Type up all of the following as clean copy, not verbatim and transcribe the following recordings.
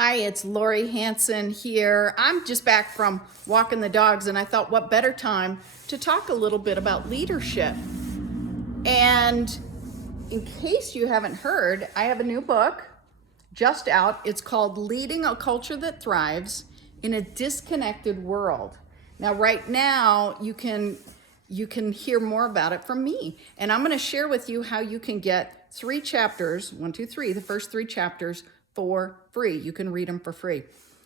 Hi, it's Lori Hanson here. I'm just back from walking the dogs, and I thought what better time to talk a little bit about leadership. And in case you haven't heard, I have a new book just out. It's called Leading a Culture That Thrives in a Disconnected World. Now, right now, you can hear more about it from me. And I'm going to share with you how you can get 3 chapters, 1, 2, 3, the first 3 chapters for free. You can read them for free.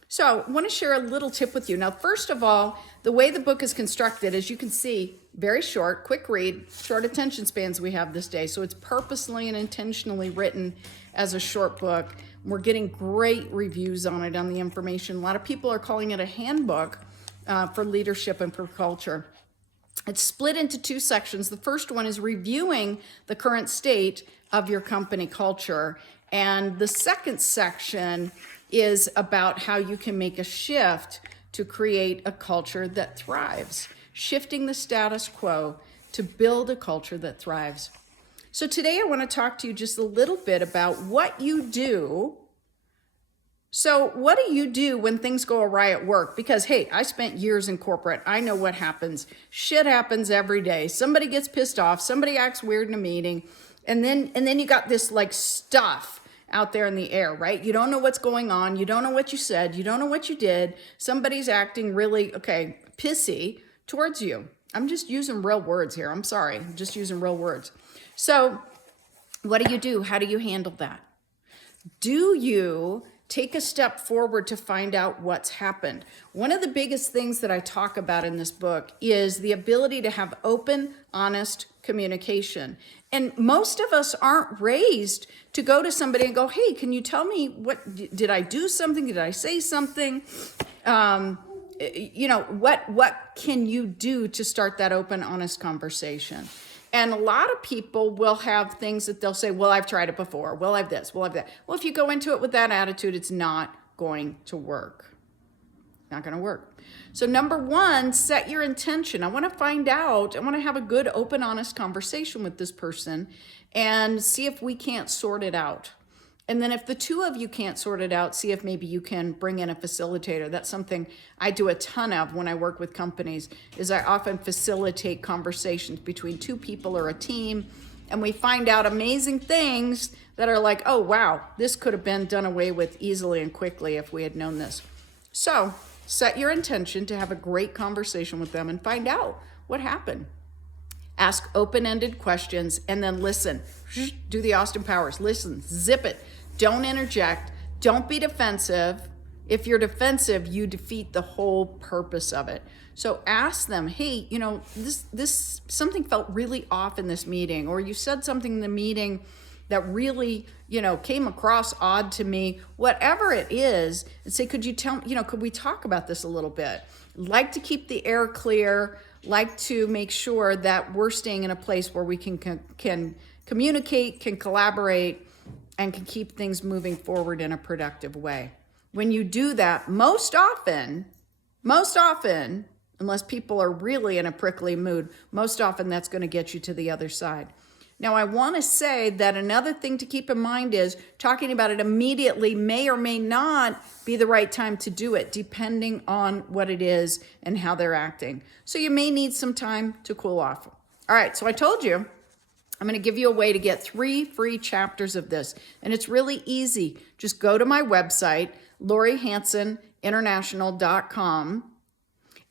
So I want to share a little tip with you. Now, first of all, the way the book is constructed, as you can see, very short, quick read, short attention spans we have this day. So it's purposely and intentionally written as a short book. We're getting great reviews on it, on the information. A lot of people are calling it a handbook for leadership and for culture. It's split into 2 sections. The first one is reviewing the current state of your company culture. And the second section is about how you can make a shift to create a culture that thrives, shifting the status quo to build a culture that thrives. So today I want to talk to you just a little bit about what you do. So what do you do when things go awry at work? Because, hey, I spent years in corporate. I know what happens. Shit happens every day. Somebody gets pissed off. Somebody acts weird in a meeting. And then you got this like stuff out there in the air, right? You don't know what's going on. You don't know what you said. You don't know what you did. Somebody's acting really, pissy towards you. I'm just using real words here. I'm sorry. I'm just using real words. So what do? How do you handle that? Do you take a step forward to find out what's happened? One of the biggest things that I talk about in this book is the ability to have open, honest communication. And most of us aren't raised to go to somebody and go, hey, can you tell me did I do something? Did I say something? What can you do to start that open, honest conversation? And a lot of people will have things that they'll say, well, I've tried it before. Well, I've this, well, I've that. Well, if you go into it with that attitude, it's not going to work. Not going to work. So number 1, set your intention. I want to find out, I want to have a good, open, honest conversation with this person and see if we can't sort it out. And then if the 2 of you can't sort it out, see if maybe you can bring in a facilitator. That's something I do a ton of when I work with companies, is I often facilitate conversations between 2 people or a team, and we find out amazing things that are like, oh, wow, this could have been done away with easily and quickly if we had known this. So set your intention to have a great conversation with them and find out what happened. Ask open-ended questions and then listen. Do the Austin Powers. Listen, zip it. Don't interject. Don't be defensive. If you're defensive, you defeat the whole purpose of it. So ask them, hey, this something felt really off in this meeting, or you said something in the meeting that really, came across odd to me, whatever it is, and say, could you tell me, could we talk about this a little bit? Like to keep the air clear, like to make sure that we're staying in a place where we can communicate, can collaborate, and can keep things moving forward in a productive way. When you do that, most often, unless people are really in a prickly mood, most often that's going to get you to the other side. Now, I want to say that another thing to keep in mind is talking about it immediately may or may not be the right time to do it, depending on what it is and how they're acting. So you may need some time to cool off. All right, so I told you, I'm going to give you a way to get 3 free chapters of this. And it's really easy. Just go to my website, LoriHansonInternational.com.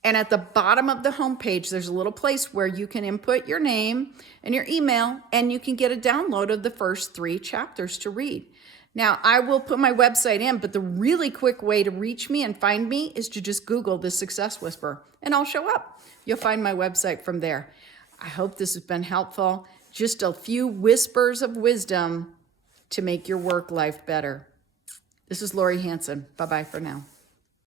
And at the bottom of the homepage, there's a little place where you can input your name and your email, and you can get a download of the first 3 chapters to read. Now, I will put my website in, but the really quick way to reach me and find me is to just Google The Success Whisperer, and I'll show up. You'll find my website from there. I hope this has been helpful. Just a few whispers of wisdom to make your work life better. This is Lori Hanson. Bye-bye for now.